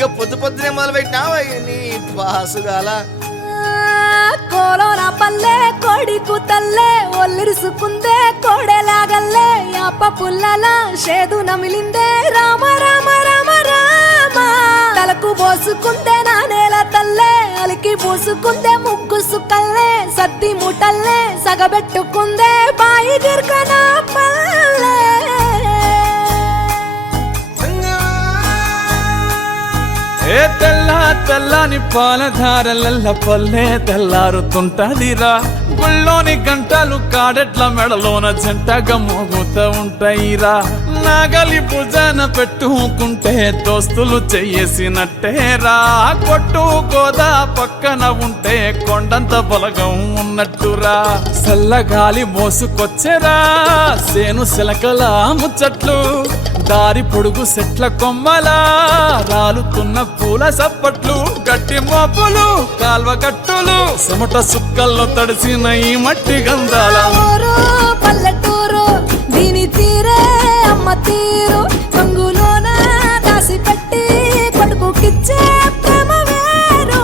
ఇక పొద్దు పొద్దునే మొదలు పెట్టినావా నీ బాసుగాల కోలోన పల్లె కొడికు తల్లే ఒల్లిరుసుకుందే కోడెలాగల్లే యాప పుల్లల షేదు నమిలిందే రామ రామ రామ రామ తలకు పోసుకుందే నా నేల తల్లే అలికి పూసుకుందే ముగ్గు సుక్కల్లే సద్ది ముటల్లే సగబెట్టుకుందే బాయి గిర్కన పల్లె ఏ తెల్ల తెల్లని పాలధారలల్ల పల్లె తెల్లారుతుంటదిరా గుళ్ళోని గంటలు కాడెట్ల మెడలోన జంటగా మోగుతూ ఉంటాయిరా నాగలి భుజాన పెట్టుకుంటే దోస్తులు చెయ్యేసినట్టేరా కొట్టు గోదా పక్కన ఉంటే కొండంత బలగం ఉన్నట్టురా చల్లగాలి మోసుకొచ్చెరా సేను శిలకల ముచ్చట్లు దారి పొడుగు సెట్ల కొమ్మలా రాలుతున్న పూల సప్పట్లు గట్టి మోపులు కాల్వ గట్టులు చెమట సుక్కల్లో తడిసిన ఈ మట్టి గంధాల పల్లెటూరు దీని తీరే అమ్మ తీరు కంగులోన దాసి పెట్టి కొడుకుకిచ్చే ప్రేమ వేరు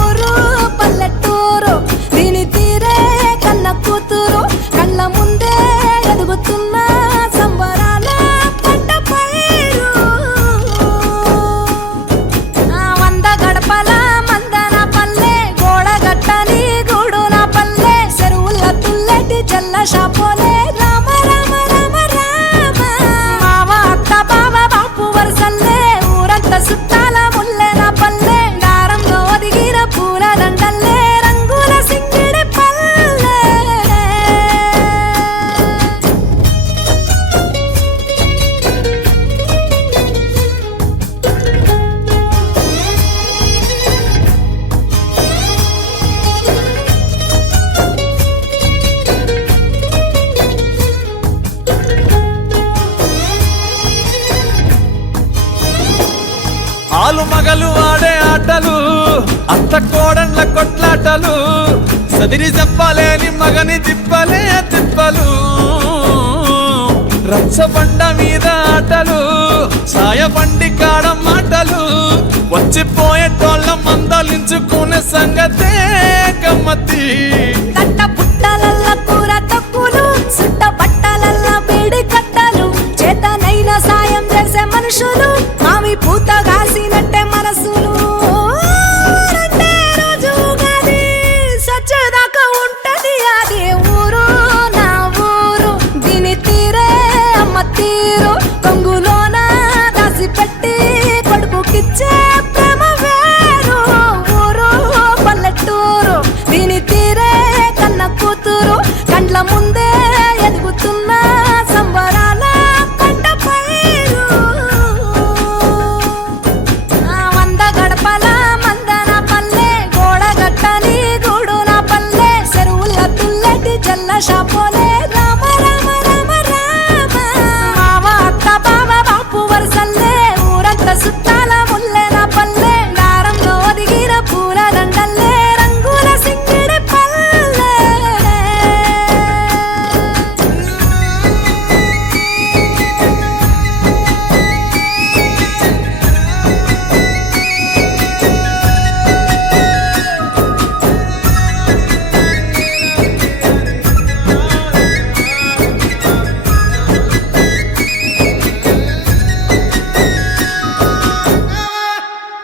ఊరు పల్లెటూరు దీని తీరే కన్న కూతురు కళ్ళ ముందే ఎదుగుతున్న సంబరాల పంట పైరు వంద గడపల మందన పల్లె గోడ గట్టని గూడు నా పల్లె చెరువుల తుల్లటి జల్ల షాపోలే రామ రామ రామ రామ మావ అత్త బావ బాపు వరసల్లే ఊరంత సుట్టాల ముల్లె నా పల్లె దారంలో ఒదిగిన పూల దండల్లే రంగుల సింగిడి పల్లె ఆలు మగలు ఆడే ఆటలు అత్త కోడన్ల కొట్లాటలు సదిరి చెప్పలేని మగని తిప్పలే తిప్పలు రచ్చబండ మీద ఆటలు ఛాయబండి కాడ మాటలు వచ్చిపోయేటోళ్ళ మందలించుకునే సంగతే గమ్మతి తట్ట పుట్టలల్ల కూర తక్కులు సుట్ట పట్టలల్ల వేడి కట్టలు చేతనైన సాయం చేసే మనుషులు